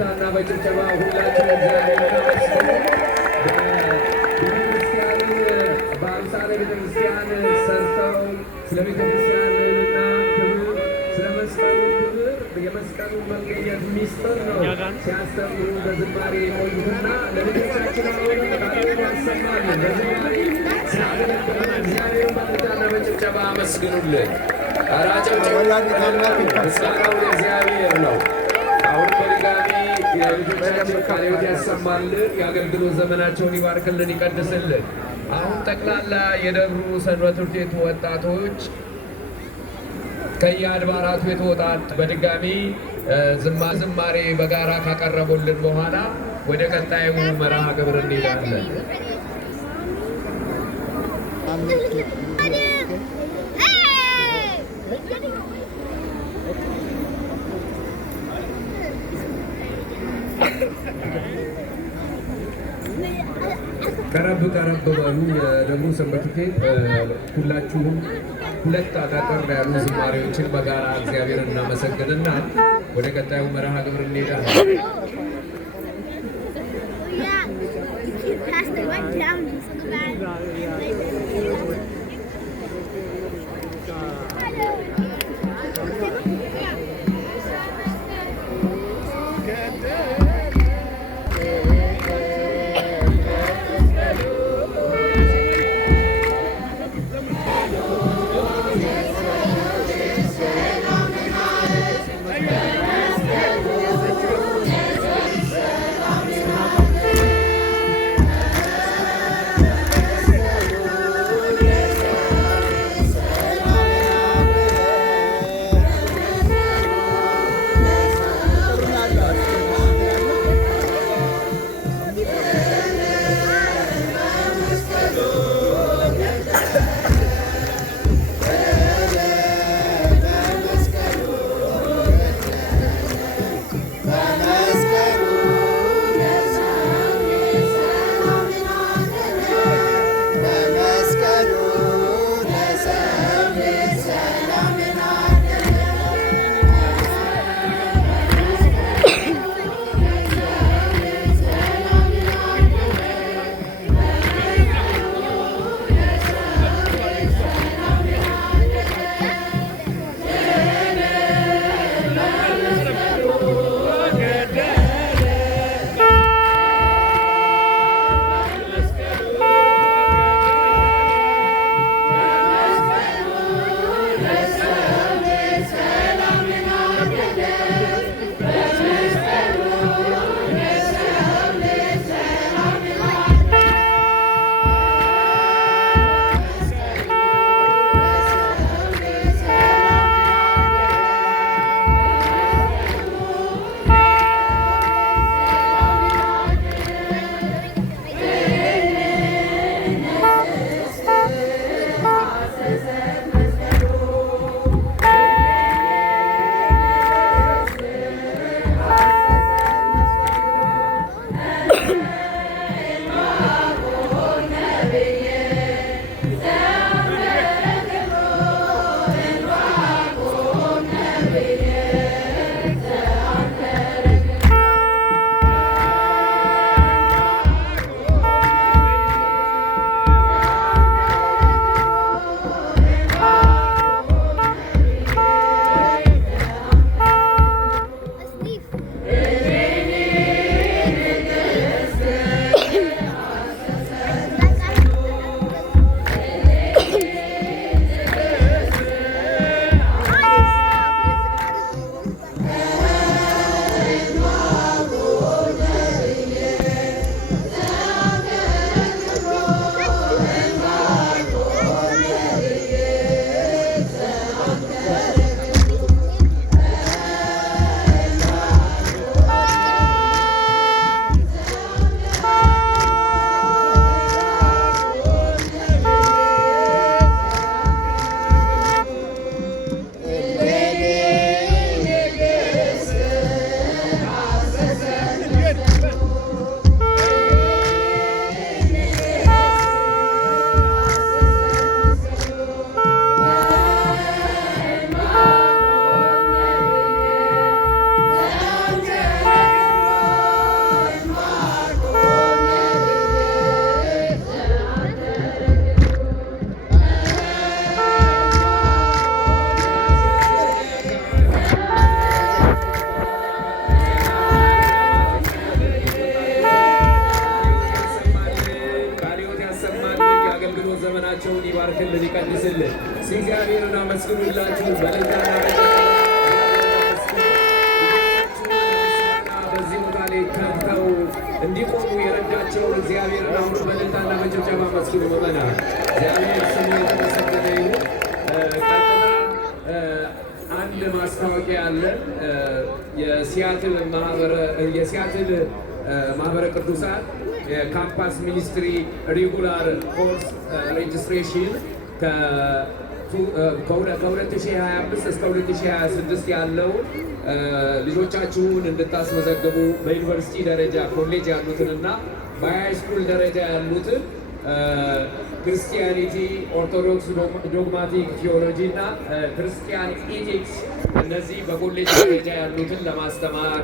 በእልልታና በጭብጨባ ሁላችንም እግዚአብሔር በአምሳለ ቤተክርስቲያን ሰርተው ስለ ቤተክርስቲያን ልዕልና ክብር፣ ስለ መስቀሉ ክብር፣ የመስቀሉ መገኘት ሚስጥር ነው ሲያስተምሩ በዝማሬ የቆዩትና ለልጆቻችን አሁን ቃሉን ያሰማሉ። በዝማሬ ሲያገለግሉ እግዚአብሔር በእልልታና በጭብጨባ አመስግኑልን። አራጨብጨብ ምስጋናው ለእግዚአብሔር ነው። አሁን በድጋሚ የልጆቻችን ቃለ ሕይወት ያሰማልን፣ የአገልግሎት ዘመናቸውን ይባርክልን፣ ይቀድስልን። አሁን ጠቅላላ የደብሩ ሰንበት ትምህርት ቤት ወጣቶች ከየአድባራቱ የተወጣጡ በድጋሚ ዝማሬ በጋራ ካቀረቡልን በኋላ ወደ ቀጣዩ መርሃ ግብር እንሄዳለን። ቀረብ በሉ። የደብሩ ሰንበት ትምህርት ቤት ሁላችሁም ሁለት አጠር ያሉ ዝማሬዎችን በጋራ እግዚአብሔርን እናመሰግንና ወደ ቀጣዩ መርሃ ግብር እንሄዳለን። ዘመናቸውን ይባርክልን ይቀድስልን። እግዚአብሔርን አመስግኑላችሁ በልታና በዚህ ቦታ ላይ ከብተው እንዲቆሙ የረዳቸውን እግዚአብሔርን አሁኑ በልታና በጭብጨባ አመስግኑ። ምዕመናን እግዚአብሔር ስሙ የተመሰገነ ይሁን። አንድ ማስታወቂያ አለን። የሲያትል ማህበረ ቅዱሳን የካምፓስ ሚኒስትሪ ሬጉላር ኮርስ ሬጅስትሬሽን ከ2025 እስከ 2026 ያለው ልጆቻችሁን እንድታስመዘግቡ በዩኒቨርሲቲ ደረጃ ኮሌጅ ያሉትንና በሃይስኩል ደረጃ ያሉትን ክርስቲያኒቲ፣ ኦርቶዶክስ ዶግማቲክ ቲዮሎጂ እና ክርስቲያን ኢቲክስ እነዚህ በኮሌጅ ደረጃ ያሉትን ለማስተማር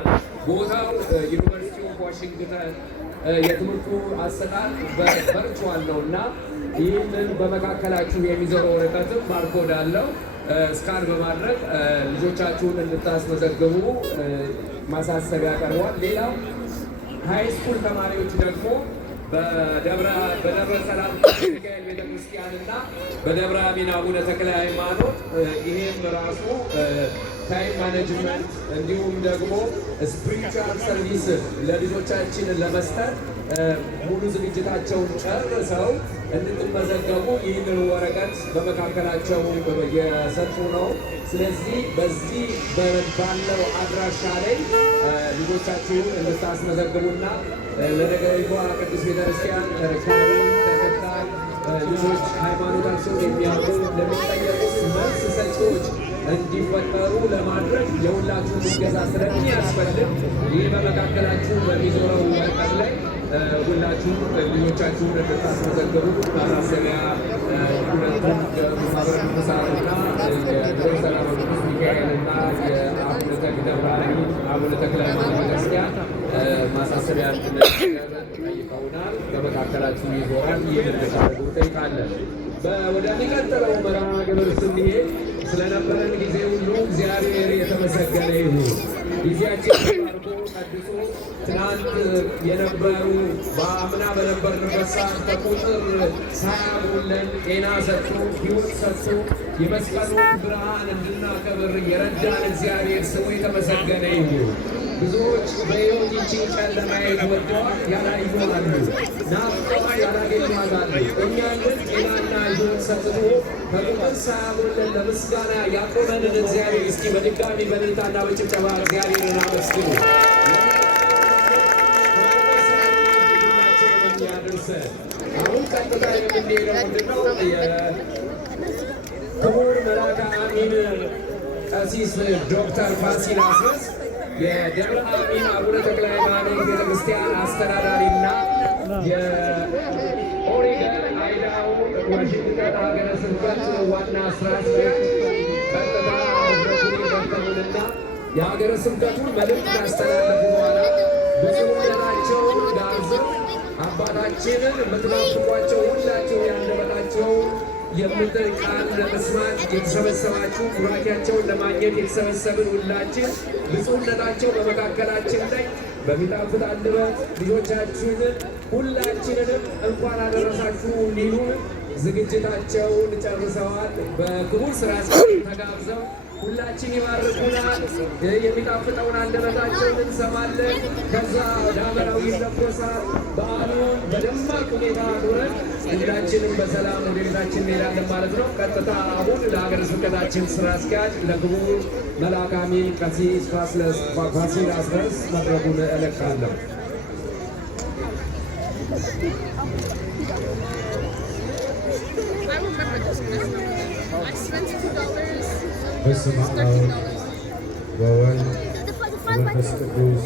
ቦታው ዩኒቨርሲቲ ኦፍ ዋሽንግተን የትምህርቱ አሰጣጥ በቨርቹዋል ነው እና ይህንን በመካከላችሁ የሚዞረው ርቀትም ባርኮድ አለው። ስካን በማድረግ ልጆቻችሁን እንድታስመዘግቡ ማሳሰቢያ ቀርቧል። ሌላው ሃይስኩል ተማሪዎች ደግሞ በደብረ ሰላም ሚካኤል ቤተክርስቲያንና በደብረ አሚን አቡነ ተክለ ሃይማኖት ይሄም ራሱ ታይም ማኔጅመንት እንዲሁም ደግሞ ስፒሪቹዋል ሰርቪስ ለልጆቻችን ለመስጠት ሙሉ ዝግጅታቸውን ጨርሰው እንድትመዘገቡ ይህንን ወረቀት በመካከላቸው የሰጡ ነው። ስለዚህ በዚህ ባለው አድራሻ ላይ ልጆቻችሁን እንድታስመዘግቡና ለነገሪቷ ቅዱስ ቤተክርስቲያን ካህን ተከታይ ልጆች ሃይማኖታቸውን የሚያውቁ ለሚጠየቁት መልስ ሰጪዎች እንዲፈጠሩ ለማድረግ የሁላችሁን እገዛ ስለሚያስፈልግ ይህ በመካከላችሁ በሚዞረው ወረቀት ላይ ሁላችሁም ልጆቻችሁን እንድታስመዘግቡ ማሳሰቢያ ሁለቱም ማህበረ ቅዱሳንና የደብረ ሰላም ቅዱስ ሚካኤልና የአቡነ ተክለ ሃይማኖት ቤተክርስቲያን ማሳሰቢያ ጠይቀውናል። በመካከላችሁ ይዞራል። ይህን እንድታደርጉ ጠይቃለን። ወደሚቀጥለው መርሃ ግብር ስንሄድ ስለነበረን ጊዜ ሁሉ እግዚአብሔር የተመሰገነ ይሁን። ጊዜያችን ባርኮ ቀድሶ ትናንት የነበሩ በአምና በነበርንበት ሰዓት በቁጥር ሳያጎለን ጤና ሰጥቶ ሕይወት ሰጥቶ የመስቀሉን ብርሃን እንድናከብር የረዳን እግዚአብሔር ስሙ የተመሰገነ ይሁን። ብዙዎች በሕይወት ይህችን ቀን ለማየት ወደዋል፣ ያላዩ አሉ፣ ናፍቀዋል፣ ያላገኟት አሉ። እኛ ግን ጤናና ሕይወት ሰጥቶ በቁጥር ሳያጎለን ለምስጋና ያቆመንን እግዚአብሔር እስኪ በድጋሚ በእልልታና በጭብጨባ እግዚአብሔርን አመስግኑ። አሁን ቀጥታ የምንሄደው ምንድነው? ክቡር መልአከ አሚን ቀሲስ ዶክተር ፋሲል አስረስ የደብረ አሚን አቡነ ተክለ ሃይማኖት ቤተክርስቲያን አስተዳዳሪና የኦሪገን አይዳሆ ዋሽንግተን ሀገረ ስብከት ዋና ስራ አስኪያጅ ቀጥታ መድረኩን የሀገረ ስብከቱን መልእክት ካስተላለፉ በኋላ ብፁዕነታቸውን ጋብዘው አባታችንን የምትናፍቋቸው ሁላችሁ ያንደበታቸው የምድር ቃል ለመስማት የተሰበሰባችሁ ቡራኪያቸውን ለማግኘት የተሰበሰብን ሁላችን ብፁዕነታቸው በመካከላችን ላይ በሚጣፍጥ አንደበት ልጆቻችንን ሁላችንንም እንኳን አደረሳችሁ እንዲሉን ዝግጅታቸውን ጨርሰዋል። በክቡር ስራ ተጋብዘው ሁላችን ይባርኩናል። የሚጣፍጠውን አንደበታቸውን እንሰማለን። ከዛ ዳመራው ይለኮሳል። በዓሉን በደማቅ ሁኔታ ኑረን ሁላችንም በሰላም ወደ ቤታችን እንሄዳለን ማለት ነው። ቀጥታ አሁን ለሀገረ ስብከታችን ስራ አስኪያጅ ለክቡር መልአከ አሚን ቀሲስ ፋሲል አስረስ መድረኩን እለቃለሁ። በስመ አብ ወወልድ ወመንፈስ ቅዱስ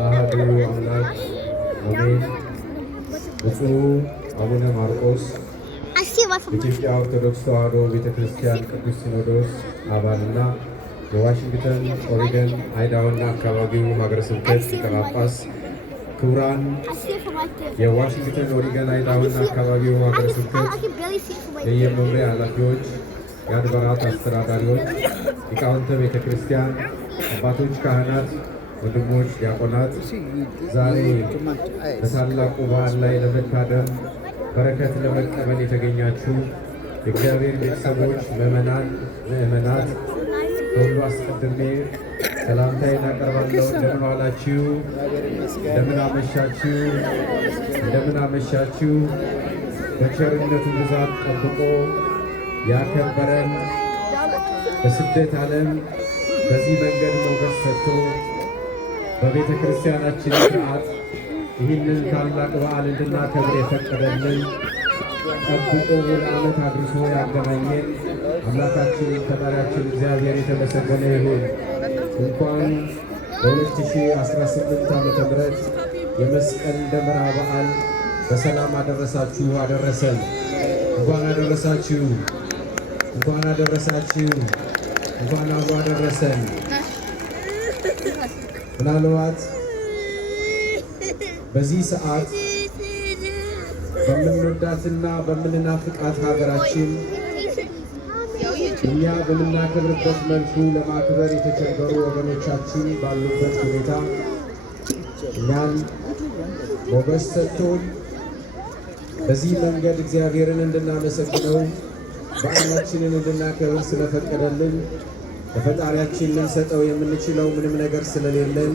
አሐዱ አምላክ አሜን። ብፁዕ አቡነ ማርቆስ የኢትዮጵያ ኦርቶዶክስ ተዋሕዶ ቤተ ክርስቲያን ቅዱስ ሲኖዶስ አባልና የዋሽንግተን ኦሪገን አይዳሆና አካባቢው ሀገረ ስብከት ሊቀ ጳጳስ፣ ክቡራን የዋሽንግተን ኦሪገን አይዳሆና አካባቢው ሀገረ ስብከት የየመምሪያ ኃላፊዎች፣ የአድባራት አስተዳዳሪዎች፣ ሊቃውንተ ቤተ ክርስቲያን፣ አባቶች፣ ካህናት፣ ወንድሞች ዲያቆናት ዛሬ በታላቁ በዓል ላይ ለመታደም በረከት ለመቀበል የተገኛችሁ የእግዚአብሔር ቤተሰቦች፣ ምእመናት ሁሉ አስቀድሜ ሰላምታዬን አቀርባለሁ። እንደምን ዋላችሁ? እንደምን አመሻችሁ? እንደምን አመሻችሁ? በቸርነቱ ብዛት ጠብቆ ያከበረን በስደት ዓለም በዚህ መንገድ ሞገስ ሰጥቶ በቤተ ክርስቲያናችን ሥርዓት ይህንን ታላቅ በዓል እንድናከብር የፈቀደልን ጠብቆ ለዓመት አድርሶ ያገናኘን አምላካችን ፈጣሪያችን እግዚአብሔር የተመሰገነ ይሁን። እንኳን በ2018 ዓ.ም የመስቀል ደመራ በዓል በሰላም አደረሳችሁ አደረሰን። እንኳን አደረሳችሁ፣ እንኳን አደረሳችሁ፣ እንኳን አብሮ አደረሰን። ምናልባት በዚህ ሰዓት በምንወዳትና በምንናፍቃት ሀገራችን እኛ በምናከብርበት መልኩ ለማክበር የተቸገሩ ወገኖቻችን ባሉበት ሁኔታ እኛን ሞገስ ሰጥቶን በዚህ መንገድ እግዚአብሔርን እንድናመሰግነው በዓላችንን እንድናከብር ስለፈቀደልን ለፈጣሪያችን ልንሰጠው የምንችለው ምንም ነገር ስለሌለን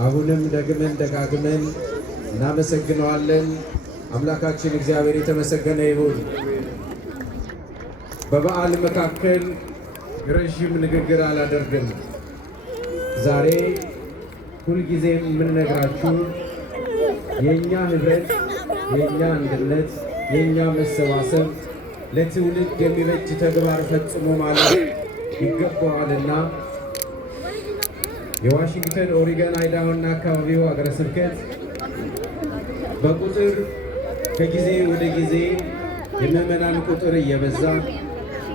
አሁንም ደግመን ደጋግመን እናመሰግነዋለን። አምላካችን እግዚአብሔር የተመሰገነ ይሁን። በበዓል መካከል ረዥም ንግግር አላደርግም። ዛሬ ሁልጊዜም የምንነግራችሁ የእኛ ህብረት፣ የእኛ አንድነት፣ የእኛ መሰባሰብ ለትውልድ የሚበጅ ተግባር ፈጽሞ ማለት ይገባዋልና የዋሽንግተን፣ ኦሪገን፣ አይዳሆና አካባቢው ሀገረ ስብከት በቁጥር ከጊዜ ወደ ጊዜ የምዕመናን ቁጥር እየበዛ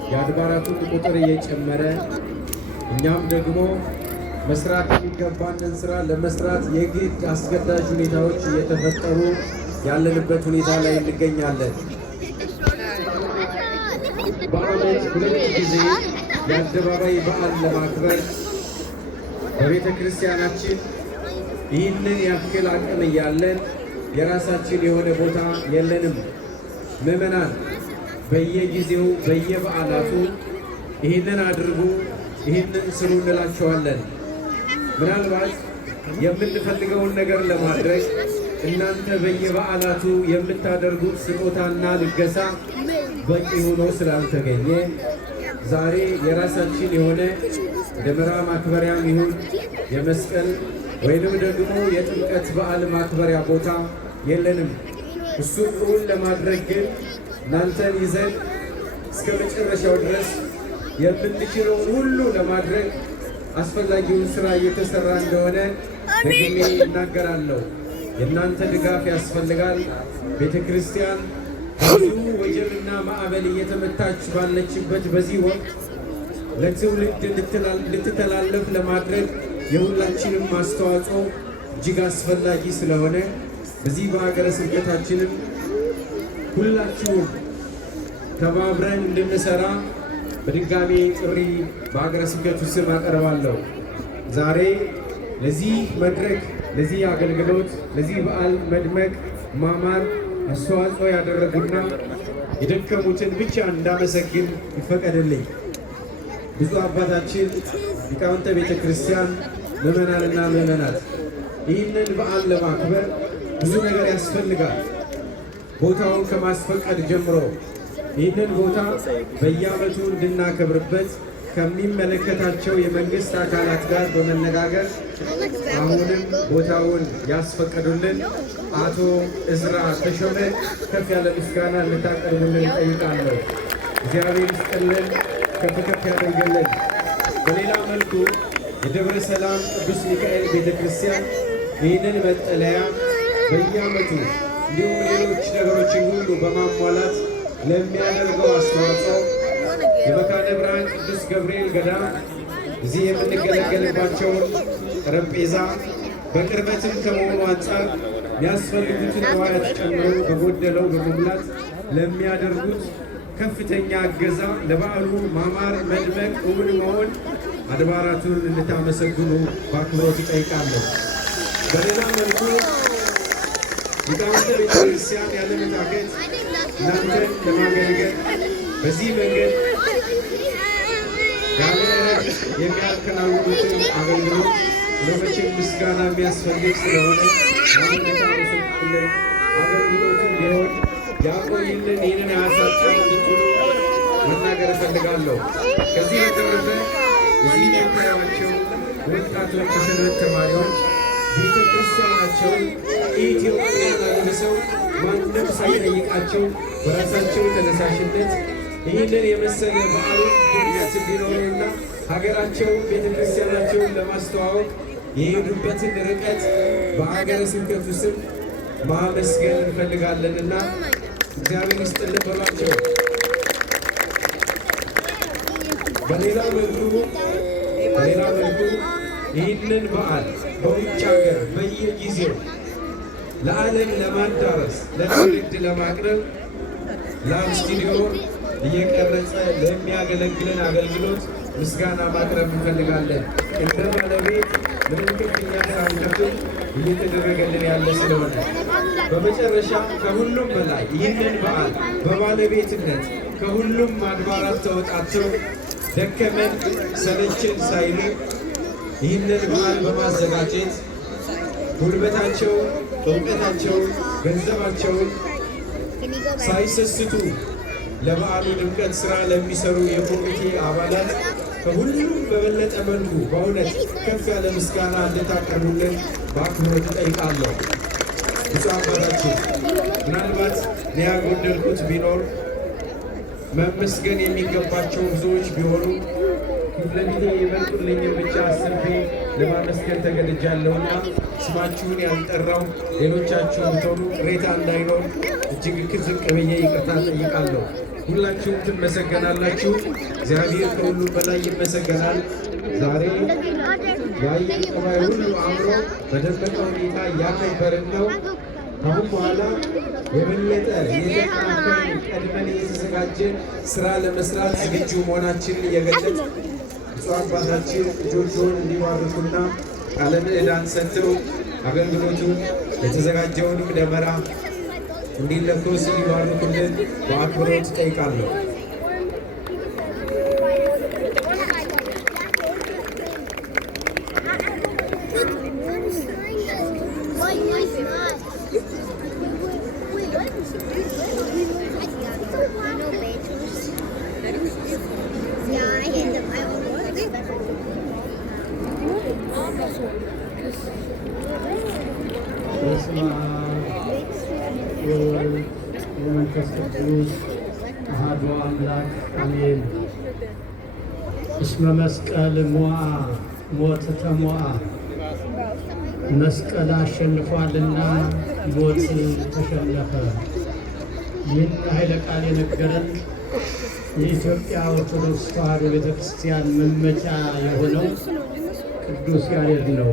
የአድባራቱን ቁጥር እየጨመረ እኛም ደግሞ መስራት የሚገባንን ስራ ለመስራት የግድ አስገዳጅ ሁኔታዎች እየተፈጠሩ ያለንበት ሁኔታ ላይ እንገኛለን። በዓመት 2 ጊዜ የአደባባይ በዓል ለማክበር በቤተ ክርስቲያናችን ይህንን ያክል አቅም እያለን የራሳችን የሆነ ቦታ የለንም። ምዕመናን በየጊዜው በየበዓላቱ ይህንን አድርጉ፣ ይህንን ስሩ እንላቸዋለን። ምናልባት የምንፈልገውን ነገር ለማድረግ እናንተ በየበዓላቱ የምታደርጉት ስጦታና ልገሳ በቂ ሆኖ ስላልተገኘ ዛሬ የራሳችን የሆነ ደመራ ማክበሪያም ይሁን የመስቀል ወይንም ደግሞ የጥምቀት በዓል ማክበሪያ ቦታ የለንም። እሱን እውን ለማድረግ ግን እናንተን ይዘን እስከ መጨረሻው ድረስ የምንችለውን ሁሉ ለማድረግ አስፈላጊውን ስራ እየተሰራ እንደሆነ ደግሜ እናገራለሁ። የእናንተ ድጋፍ ያስፈልጋል። ቤተ ክርስቲያን ብዙ ወጀብና ማዕበል እየተመታች ባለችበት በዚህ ወቅት ለትውልድ እንድትተላለፍ ለማድረግ የሁላችንም አስተዋጽኦ እጅግ አስፈላጊ ስለሆነ በዚህ በሀገረ ስብከታችንም ሁላችሁም ተባብረን እንድንሰራ በድጋሚ ጥሪ በሀገረ ስብከቱ ስም አቀርባለሁ። ዛሬ ለዚህ መድረክ፣ ለዚህ አገልግሎት፣ ለዚህ በዓል መድመቅ ማማር አስተዋጽኦ ያደረጉና የደከሙትን ብቻ እንዳመሰግን ይፈቀድልኝ። ብፁዕ አባታችን ሊቃውንተ ቤተ ክርስቲያን፣ ምዕመናንና ምዕመናት፣ ይህንን በዓል ለማክበር ብዙ ነገር ያስፈልጋል። ቦታውን ከማስፈቀድ ጀምሮ ይህንን ቦታ በየዓመቱ እንድናከብርበት ከሚመለከታቸው የመንግስት አካላት ጋር በመነጋገር አሁንም ቦታውን ያስፈቀዱልን አቶ እዝራ ተሾመ ከፍ ያለ ምስጋና እንድታቀርቡልን እጠይቃለሁ። እግዚአብሔር ይስጥልን፣ ከፍ ከፍ ያደርግልን። በሌላ መልኩ የደብረ ሰላም ቅዱስ ሚካኤል ቤተ ክርስቲያን ይህንን መጠለያ በየዓመቱ እንዲሁም ሌሎች ነገሮችን ሁሉ በማሟላት ለሚያደርገው አስተዋጽኦ የመካነ ብርሃን ቅዱስ ገብርኤል ገዳም እዚህ የምንገለገልባቸውን ጠረጴዛ በቅርበትም ከመሆኑ አንጻር የሚያስፈልጉትን ንዋያት ጨምሮ በጎደለው በመሙላት ለሚያደርጉት ከፍተኛ እገዛ ለበዓሉ ማማር፣ መድመቅ፣ እውን መሆን አድባራቱን እንድታመሰግኑ በአክብሮት ይጠይቃለሁ። በሌላ መልኩ ሊቃውንተ ቤተክርስቲያን ያለመታከት እናንተን ለማገልገል በዚህ መንገድ ያለ እረፍት የሚያከናውኑትን አገልግሎት ለመቼም ምስጋና የሚያስፈልግ ስለሆነ አመልክታለን። አገልግሎትን ቢሆን ያቆይልን፣ ይህንን ያሳጣን እንድትሉ መናገር እፈልጋለሁ። ከዚህ በተረፈ እዚህ የምታዩዋቸው ወጣቶች የሰንበት ተማሪዎች ቤተ ክርስቲያናቸውን ኢትዮጵያን አልብሰው ማንም ሳይጠይቃቸው በራሳቸው ተነሳሽነት ይህንን የመሰለ በዓሉን ድምቀት እንዲኖረውና ሀገራቸውን ቤተ ክርስቲያናቸውን ለማስተዋወቅ የሄዱበትን ርቀት በሀገረ ስብከቱ ስም ማመስገን እንፈልጋለንና እግዚአብሔር ይስጥልን በሏቸው። በሌላ መልኩ ይህንን በዓል በውጭ ሀገር በየጊዜው ለዓለም ለማዳረስ ለትውልድ ለማቅረብ ላም ስቱዲዮ እየቀረጸ ለሚያገለግለን አገልግሎት ምስጋና ማቅረብ እንፈልጋለን። እንደ ባለቤት ምንም ክፍያ ሳንከፍል እየተደረገልን ያለ ስለሆነ በመጨረሻ ከሁሉም በላይ ይህንን በዓል በባለቤትነት ከሁሉም አድባራት ተወጣጥተው ደከመን ሰለችን ሳይሉ ይህንን በዓል በማዘጋጀት ጉልበታቸውን፣ እውቀታቸውን፣ ገንዘባቸውን ሳይሰስቱ ለበዓሉ ድምቀት ሥራ ለሚሰሩ የኮሚቴ አባላት ከሁሉም በበለጠ መልኩ በእውነት ከፍ ያለ ምስጋና እንድታቀርቡልን በአክብሮት እጠይቃለሁ። ብፁዕ አባታችን ምናልባት ያጎደልኩት ቢኖር መመስገን የሚገባቸው ብዙዎች ቢሆኑ ለፊቴ የመጡልኝን ብቻ አስቤ ለማመስገን ተገድጃለሁና ስማችሁን ያልጠራው ሌሎቻችሁ ብትሆኑ ቅሬታ እንዳይኖር እጅግ ዝቅ ብዬ ይቅርታ ጠይቃለሁ። ሁላችሁም ትመሰገናላችሁ። እግዚአብሔር ከሁሉም በላይ ይመሰገናል። ዛሬ የአየር ጠባይ ሁሉ አምሮ በደመቀ ሁኔታ እያከበርን ነው። አሁን በኋላ የበለጠ የተጠናከርን ቀድመን እየተዘጋጀን ስራ ለመስራት ዝግጁ መሆናችንን እየገለጽ ብፁዕ አባታችን ልጆቹን እንዲባርኩና ቃለ ምዕዳን ሰጥተው አገልግሎቱን የተዘጋጀውንም ደመራ እንዲለኮስ እንዲባርኩልን በአክብሮት እጠይቃለሁ። በስመ አብ ወወልድ ወመንፈስ ቅዱስ አሐዱ አምላክ አሜን። እስመ መስቀል ሞዐ ሞት ተሞዐ፣ መስቀል አሸንፏልና ሞት ተሸነፈ። ይህን ኃይለ ቃል የነገረን የኢትዮጵያ ኦርቶዶክስ ተዋሕዶ ቤተ ክርስቲያን መመኪያ የሆነው ቅዱስ ያሬድ ነው።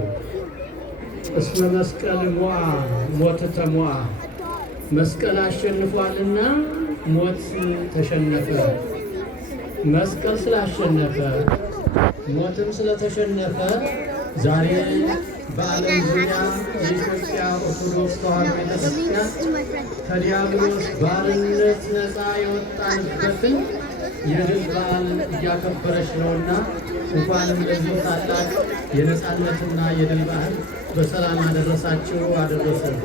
እስመ መስቀል ሞዐ ሞት ተሞዐ፣ መስቀል አሸንፏልና ሞት ተሸነፈ። መስቀል ስላሸነፈ ሞትም ስለተሸነፈ ዛሬ በዓለም ዙሪያ የኢትዮጵያ ኦርቶዶክስ ተዋሕዶ ቤተክርስቲያን ከዲያብሎስ ባርነት ነፃ የወጣንበትን የድል በዓል እያከበረች ነውና እንኳንም ለዚህ ታላቅ የነፃነትና የድል በዓል በሰላም አደረሳችሁ አደረሰን።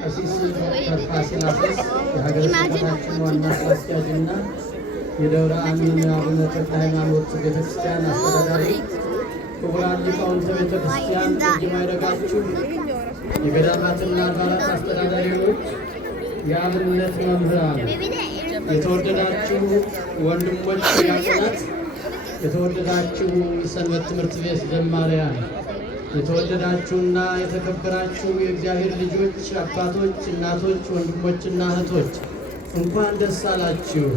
ቀሲስ ዶክተር ፋሲል አስረስ የሀገረ ስብከታችን ዋና ስራ አስኪያጅና የደብረ አሚን አቡነ ተክለ ሃይማኖት ቤተክርስቲያን አስተዳዳሪ፣ ክቡራን ሊቃውንተ ቤተክርስቲያን፣ የማይረጋችሁ የገዳማትና አድባራት አስተዳዳሪዎች፣ የአብነት መምህራን፣ የተወደዳችሁ ወንድሞች ዲያቆናት፣ የተወደዳችሁ ሰንበት ትምህርት ቤት ዘማሪያን፣ የተወደዳችሁና የተከበራችሁ የእግዚአብሔር ልጆች፣ አባቶች፣ እናቶች፣ ወንድሞችና እህቶች እንኳን ደስ አላችሁ።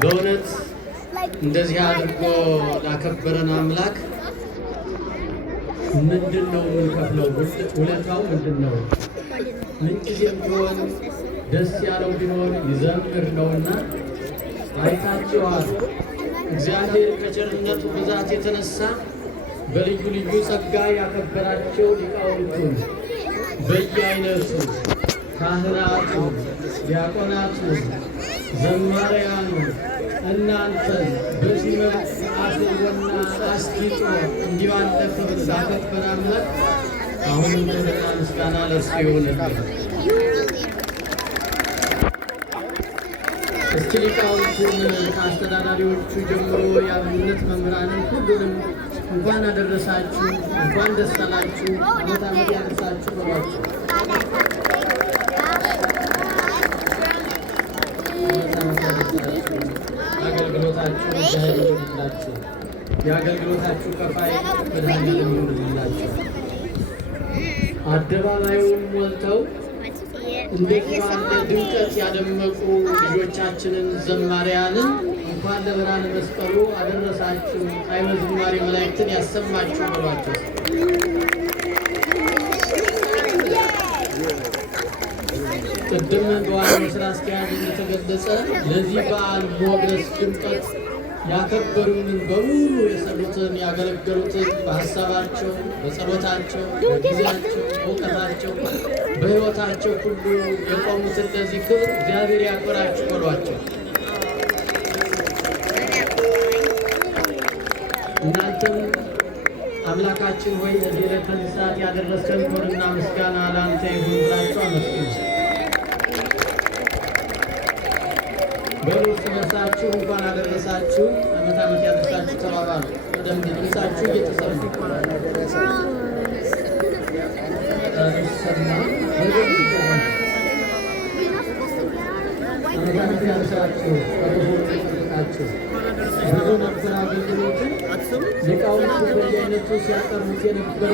በእውነት እንደዚህ አድርጎ ላከበረን አምላክ ምንድን ነው የምንከፍለው? ውለታው ምንድን ነው? ምንጊዜም ቢሆን ደስ ያለው ቢሆን ይዘምር ነውና አይታችኋል። እግዚአብሔር ከቸርነቱ ብዛት የተነሳ በልዩ ልዩ ጸጋ ያከበራቸው ሊቃውንቱን በየአይነቱ ካህናቱ፣ ዲያቆናቱ፣ ዘማሪያኑ እናንተን በዚህ መልክ አስቦና አስጊጦ እንዲህ ባለ ክብር ላከበረ አምላክ አሁንም ክብርና ምስጋና ለእርሱ ይሁንልን። እስኪ ሊቃውንቱን ከአስተዳዳሪዎቹ ጀምሮ የአብነት መምህራንን ሁሉንም እንኳን አደረሳችሁ፣ እንኳን ደስ አላችሁ፣ ዓመት ዓመት ያደርሳችሁ በሏቸው። አገልግሎታችሁ እግዚአብሔር ይሁንላችሁ። የአገልግሎታችሁ ከፋይ መድኃኔዓለም ይሁንላችሁ። አደባባዩን ሞልተው እንደዚህ ባለ ድምቀት ያደመቁ ልጆቻችንን ዘማሪያንን እንኳን ለብርሃነ መስቀሉ አደረሳችሁ፣ ጣዕመ ዝማሬ መላእክትን ያሰማችሁ በሏቸው። ቅድም በዋናው ስራ አስኪያጅ እንደተገለጸ ለዚህ በዓል ሞገስ ድምቀት ያከበሩንን በሙሉ የሰሩትን ያገለገሉትን በሀሳባቸው፣ በጸሎታቸው፣ በጊዜያቸው፣ በእውቀታቸው፣ በሕይወታቸው ሁሉ የቆሙትን ለዚህ ክብር እግዚአብሔር ያክብራችሁ በሏቸው። እናንተም አምላካችን ሆይ ለዚህ ለከዚህ ሰዓት ያደረሰን ክብርና ምስጋና ለአንተ ይሁን ብላችሁ አመስግኑ። በሩስ መሳችሁ እንኳን አደረሳችሁ፣ ዓመት ዓመት ያደርሳችሁ ተባባሉ። በደንብ ድምፃችሁ እየተሰሙ ዓመት ዓመት ያደርሳችሁ በተቦቃችሁ ብዙ ነበር አገልግሎትን ሊቃውንቱ በየአይነቱ ሲያቀርቡት የነበረ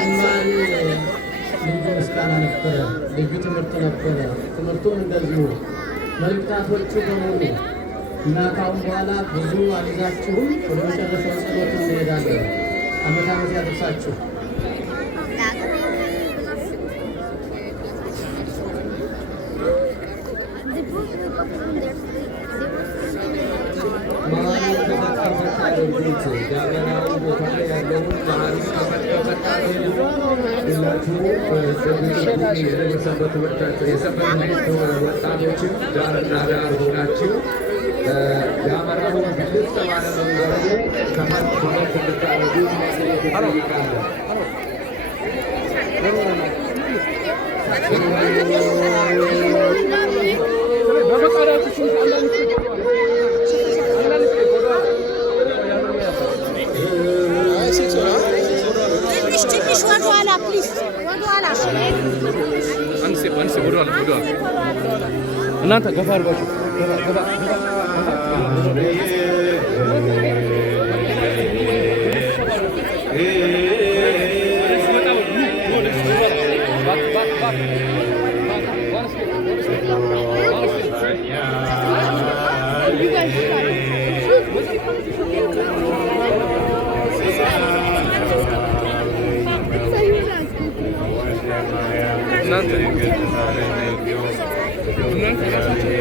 ዝማሬ ልዩ ምስጋና ነበረ፣ ልዩ ትምህርት ነበረ። ትምህርቱም እንደዚሁ መልእክታቶቹ በሙሉ እና ካሁን በኋላ ብዙ አልይዛችሁም፣ ወደ መጨረሻው ጸሎት እንሄዳለን። ዓመት ዓመት ያደርሳችሁ። ዳመናዊ ቦታ ላይ ያለውን ባህሪ ከመጠበቅ የሰንበት ወጣቶችን ዳርና ዳር ሆናችሁ የአመራውን ግልጽ ባለ መንገዱ ከመት እንድታረጉ ይጠይቃለን። እናንተ ገፋ አድርጓችሁ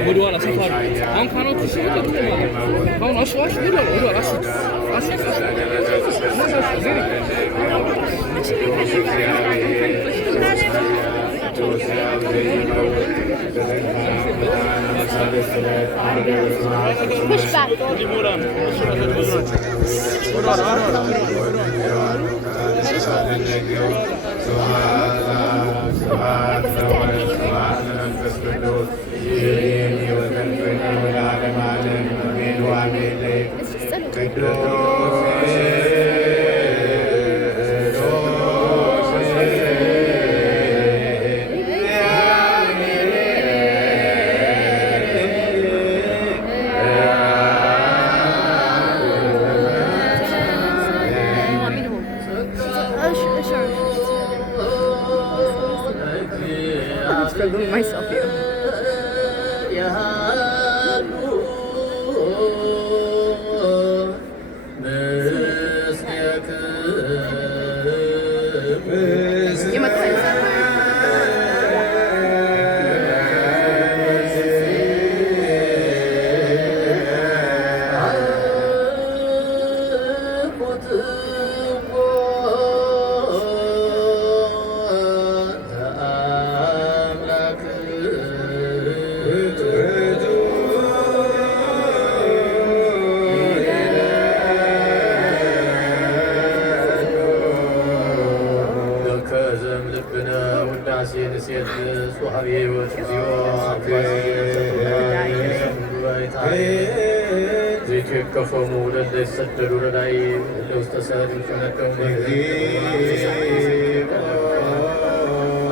ወደ ኋላ ሰፋሩ አሁን ካናቱ ሲወጣ አሁን አሽዋሽ ወደ ኋላ filming myself here. ከፎሙ ወደ ሰደዱ ላይ ለውስጥ ሰዓት ፈነቀው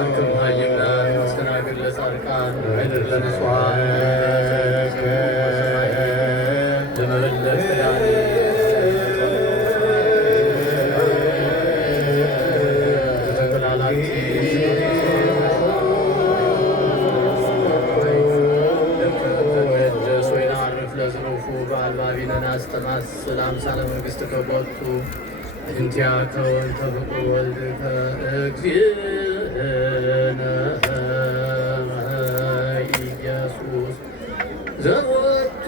ከማይና መስተናገድ ለጻድቃን አይደር ለንጹሃን ለመበለት ያለ ተከላላቂ ባልባቢነን አስተማስል አምሳለ መንግሥት ከቦቱ እንቲያከውን ተብቁ ወልድ ከእግዚእነ ኢየሱስ ዘወቱ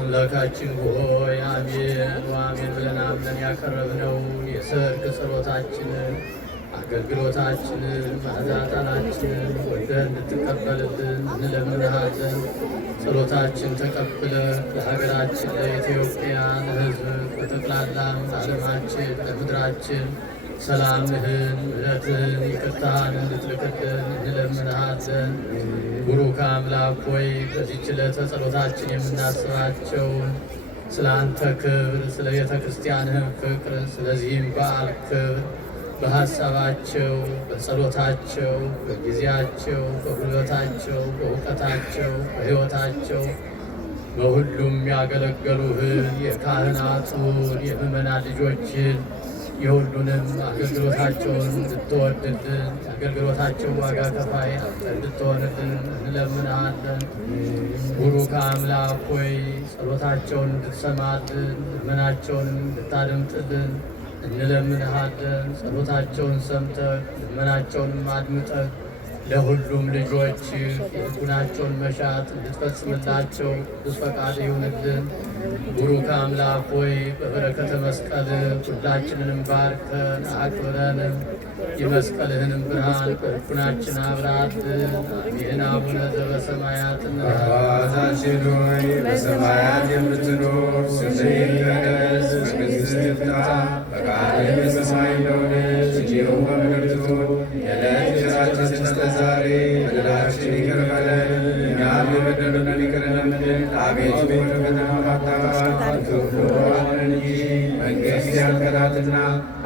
አምላካችን ሆይ አሜን ወአሜን ብለን አምነን ያቀረብነውን የሰርክ ጸሎታችንን አገልግሎታችንን ማዛጣናችንን ወደህ እንድትቀበልልን እንለምንሃለን። ጸሎታችን ተቀብለ ለሀገራችን ለኢትዮጵያ ለሕዝብ በጠቅላላም ለዓለማችን ለምድራችን ሰላምህን ምሕረትህን ይቅርታህን እንድትልክልን እንለምንሃለን። ቡሩክ አምላክ ሆይ በዚህች ዕለት ጸሎታችን የምናስባቸው ስለ አንተ ክብር፣ ስለ ቤተ ክርስቲያንህን ፍቅር፣ ስለዚህም በዓል ክብር በሐሳባቸው፣ በጸሎታቸው፣ በጊዜያቸው፣ በጉልበታቸው፣ በእውቀታቸው፣ በሕይወታቸው በሁሉም ያገለገሉህን የካህናቱን የምእመናን ልጆችን የሁሉንም አገልግሎታቸውን እንድትወድልን የአገልግሎታቸው ዋጋ ከፋይ አንተ እንድትሆንልን እንለምንሃለን። ቡሩክ አምላክ ሆይ ጸሎታቸውን እንድትሰማልን ልመናቸውንም እንድታደምጥልን እንለምንሃለን። ጸሎታቸውን ሰምተህ ልመናቸውንም አድምጠህ ለሁሉም ልጆች የልቡናቸውን መሻት እንድትፈጽምላቸው ቅዱስ ፈቃድ ይሁንልን። ቡሩክ አምላክ ሆይ በበረከተ መስቀል ሁላችንንም ባርከን አክብረንም የመስቀልህንም ብርሃን በልቡናችን አብራልን። አሜን። አቡነ ዘበሰማያት አባታችን ሆይ በሰማያት የምትኖር ስምህ ይቀደስ፣ መንግሥትህ ትምጣ፣ ፈቃድህ በሰማይ እንደሆነች እንዲሁም በምድር ትሁን። የዕለት እንጀራችንን ስጠን ዛሬ፣ በደላችንን ይቅር በለን እኛም የበደሉንን ይቅር እንደምንል። አቤቱ ወደ ፈተና አታግባን ከክፉ አድነን እንጂ መንግሥት ያንተ ናትና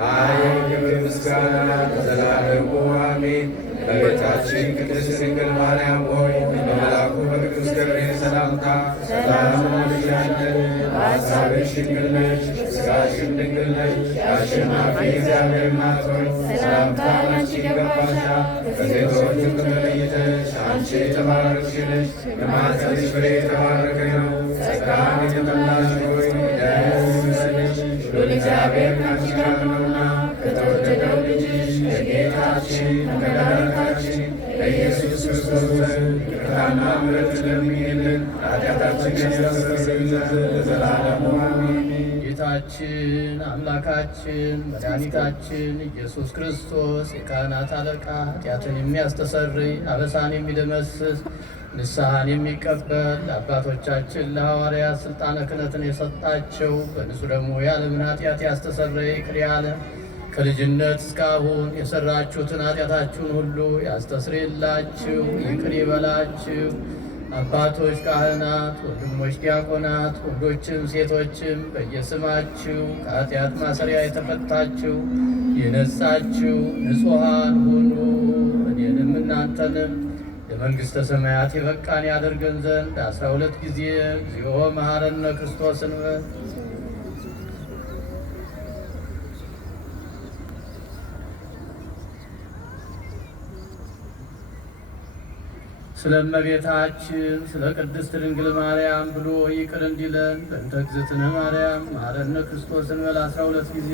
ኃይል፣ ክብር፣ ምስጋና ለዘላለሙ አሜን። እመቤታችን ቅድስት ድንግል ማርያም ሆይ በመልአኩ በቅዱስ ገብርኤል ሰላምታ ሰላም እንልሻለን። በሐሳብሽ ድንግል ነሽ፣ ሥጋሽም ድንግል ነሽ። የአሸናፊ እግዚአብሔር እናት ሆይ ሰላምታ ላንቺ ይገባሻል። ከሴቶች ሁሉ ተለይተሽ አንቺ የተባረክሽ ነሽ፣ የማኅፀንሽ ፍሬ የተባረከ ነው። ጸጋን የተመላሽ ሆይ ደስ ይበልሽ፣ ልዑል እግዚአብሔር ከአንቺ ጋር ነውና ከተወደደው ልጅሽ ከጌታችን ከመድኃኒታችን ከኢየሱስ ክርስቶስ ዘንድ ይቅርታና ምሕረት ለምኝልን ኃጢአታችንን ያስተሰርይልን ዘንድ ለዘላለሙ አሜን። ጌታችን አምላካችን መድኃኒታችን ኢየሱስ ክርስቶስ የካህናት አለቃ ኃጢአትን የሚያስተሰርይ አበሳን የሚደመስስ ንስሐን የሚቀበል ለአባቶቻችን ለሐዋርያት ሥልጣነ ክህነትን የሰጣቸው በንጹሕ ደሙ የዓለምን ኃጢአት ያስተሰረየ ይቅር ያለ ከልጅነት እስካሁን የሠራችሁትን ኃጢአታችሁን ሁሉ ያስተስርይላችሁ ይቅር ይበላችሁ። አባቶች ካህናት፣ ወንድሞች ዲያቆናት፣ ወንዶችም ሴቶችም በየስማችሁ ከኃጢአት ማሰሪያ የተፈታችሁ የነጻችሁ ንጹሐን ሁኑ። እኔንም እናንተንም ለመንግሥተ ሰማያት የበቃን ያደርገን ዘንድ 12 ጊዜ እግዚኦ መሐረነ ክርስቶስ እንበል። ስለ እመቤታችን ስለ ቅድስት ድንግል ማርያም ብሎ ይቅር እንዲለን በእንተ እግዝእትነ ማርያም መሐረነ ክርስቶስ እንበል 12 ጊዜ።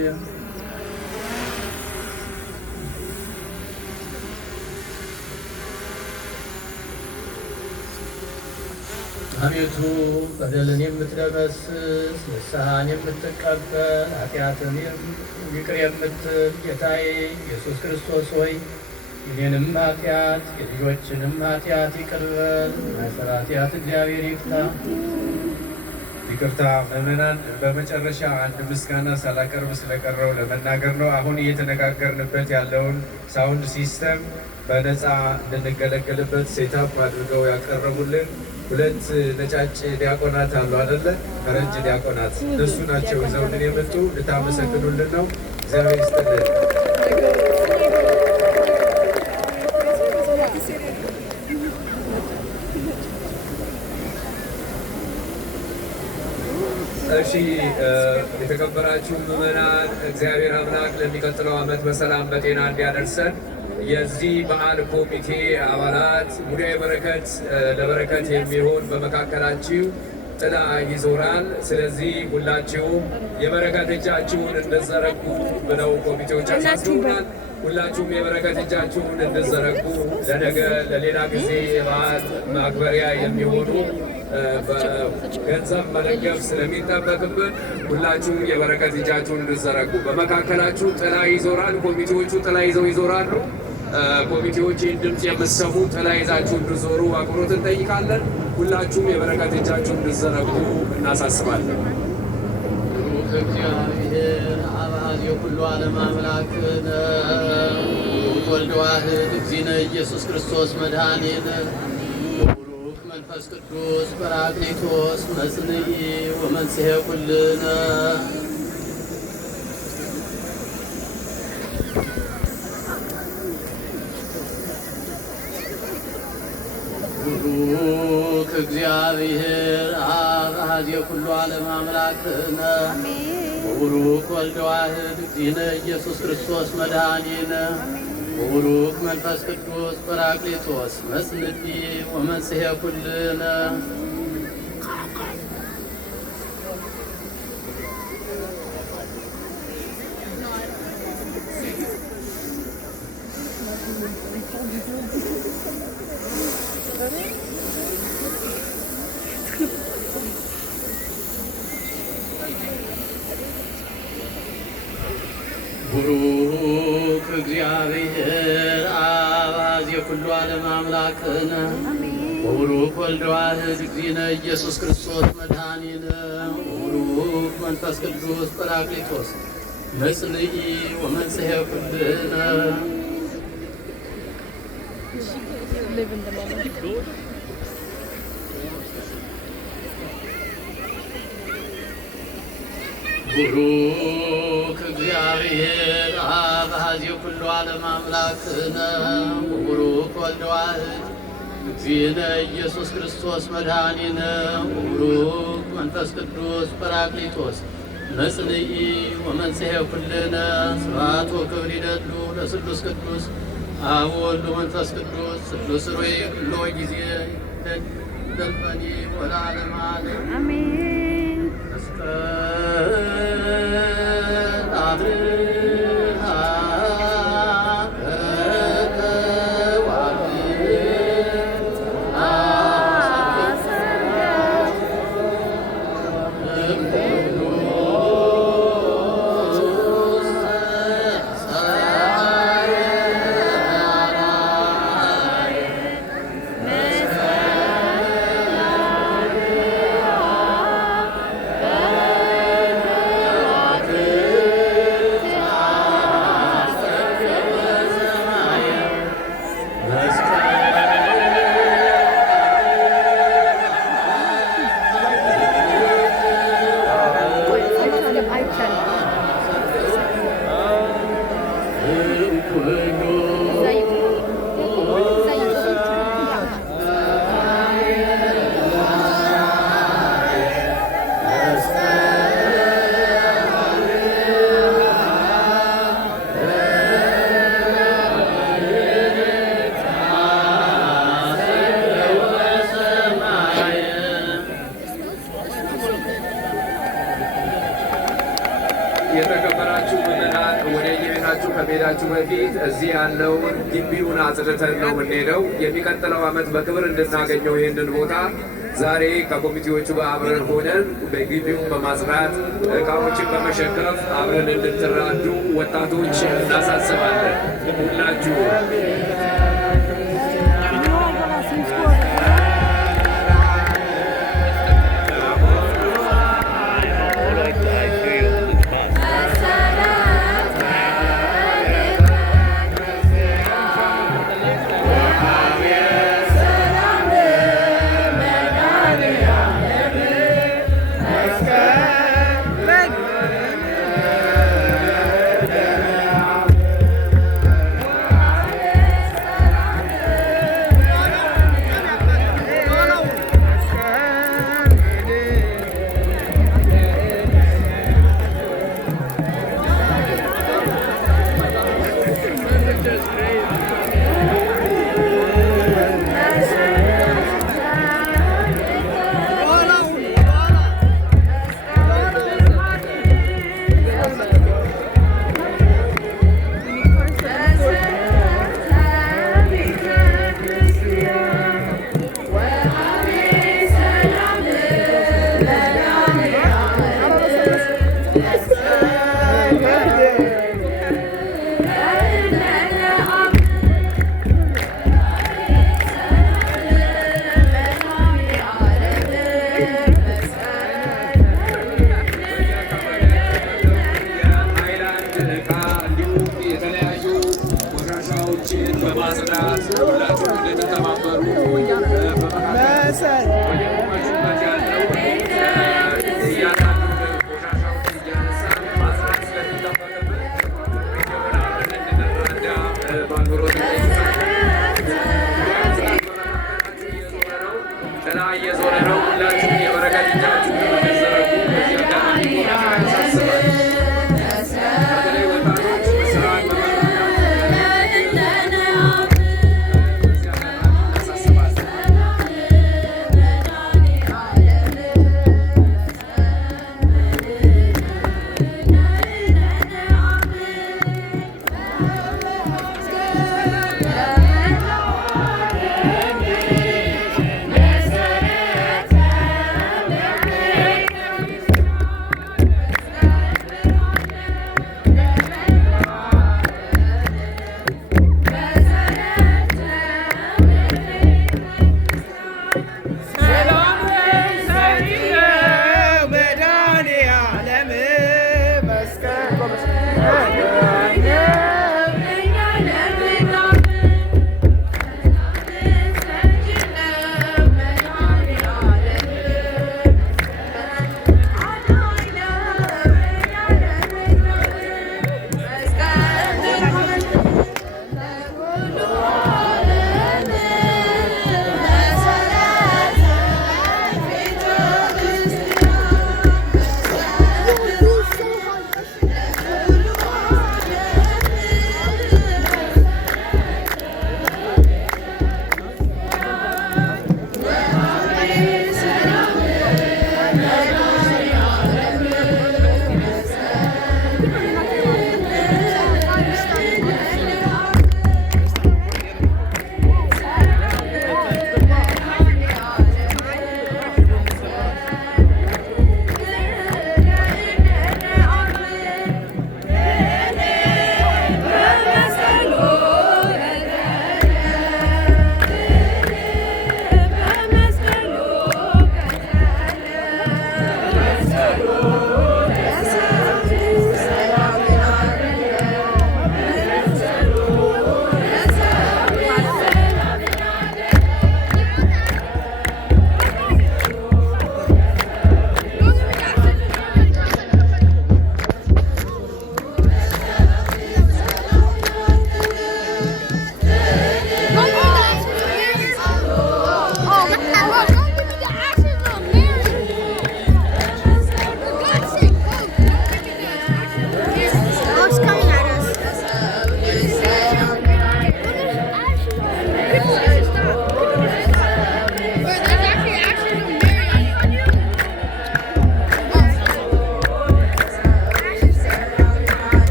አቤቱ በደልን የምትደመስስ ንስሐን የምትቀበል ኃጢአትን ይቅር የምትል ጌታዬ ኢየሱስ ክርስቶስ ሆይ የኔንም ኃጢአት የልጆችንም ኃጢአት ይቅር በል። ማሰረ ኃጢአት እግዚአብሔር ይፍታ። ይቅርታ ምዕመናን፣ በመጨረሻ አንድ ምስጋና ሳላቀርብ ስለቀረው ለመናገር ነው። አሁን እየተነጋገርንበት ያለውን ሳውንድ ሲስተም በነፃ እንድንገለገልበት ሴታፕ አድርገው ያቀረቡልን ሁለት ነጫጭ ዲያቆናት አሉ አይደለ? ፈረንጅ ዲያቆናት፣ እነሱ ናቸው ይዘውልን የመጡ። ልታመሰግኑልን ነው። እግዚአብሔር ይስጥልን። እሺ የተከበራችሁ ምዕመናን፣ እግዚአብሔር አምላክ ለሚቀጥለው ዓመት በሰላም በጤና እንዲያደርሰን የዚህ በዓል ኮሚቴ አባላት ሙዳየ በረከት ለበረከት የሚሆን በመካከላችሁ ጥላ ይዞራል። ስለዚህ ሁላችሁም የበረከት እጃችሁን እንድትዘረጉ ብለው ኮሚቴዎች አሳስበውናል። ሁላችሁም የበረከት እጃችሁን እንድትዘረጉ ለነገ ለሌላ ጊዜ የበዓል ማክበሪያ የሚሆኑ በገንዘብ መደገፍ ስለሚጠበቅብን ሁላችሁም የበረከት እጃችሁን እንድትዘረጉ። በመካከላችሁ ጥላ ይዞራል። ኮሚቴዎቹ ጥላ ይዘው ይዞራሉ። ኮሚቴዎች ይህን ድምፅ የምትሰሙ ጥላ ይዛችሁ እንድትዞሩ አክብሮት እንጠይቃለን። ሁላችሁም የበረከት እጃችሁን እንድትዘረጉ እናሳስባለን። ብሩክ እግዚአብሔር አብ የኩሉ ዓለም አምላክነ ብሩክ ወልድ ዋሕድ እግዚእነ ኢየሱስ ክርስቶስ መድኃኒነ ብሩክ መንፈስ ቅዱስ ጰራቅሊጦስ መጽንዒ ወመንጽሔ ኩልነ ብሩክ እግዚአብሔር አብ አሐዜ ኩሉ ዓለም አምላክነ ወቡሩክ ወልድ ዋሕድ እግዚእነ ኢየሱስ ክርስቶስ መድኃኒነ ወቡሩክ መንፈስ ቅዱስ ጰራቅሊጦስ መጽንዒ ወመንጽሔ ኩልነ ብሩክ እግዚአብሔር አብ አሐዜ ኩሉ ዓለም አምላክነ ወቡሩክ ወልድ ዋሕድ እግዚእነ ኢየሱስ ክርስቶስ መድኃኒነ ወቡሩክ መንፈስ ቅዱስ ጰራቅሊጦስ መጽንዒ ወመንጽሔ ኩልነ ብሩክ እግዚአብሔር አብ አሐዜ ኩሉ ዓለም አምላክነ ወቡሩክ ወልድ ዋሕድ እግዚእነ ኢየሱስ ክርስቶስ መድኃኒነ ወቡሩክ መንፈስ ቅዱስ ጰራቅሊጦስ መጽንዒ ወመንጽሔ ኩልነ ስብሐት ወክብር ይደሉ ለስሉስ ቅዱስ አብ ወወልድ ወመንፈስ ቅዱስ ስሉስ ሩይ ኩሎ ጊዜ ደልፈኒ ወለዓለመ ዓለም አሜን። ከመሄዳችሁ በፊት እዚህ ያለውን ግቢውን አጽድተን ነው የምንሄደው። የሚቀጥለው ዓመት በክብር እንድናገኘው ይህንን ቦታ ዛሬ ከኮሚቴዎቹ ጋር አብረን ሆነን በግቢውን በማጽዳት እቃዎችን በመሸከፍ አብረን እንድትራዱ ወጣቶች እናሳስባለን። ሁላችሁ Good.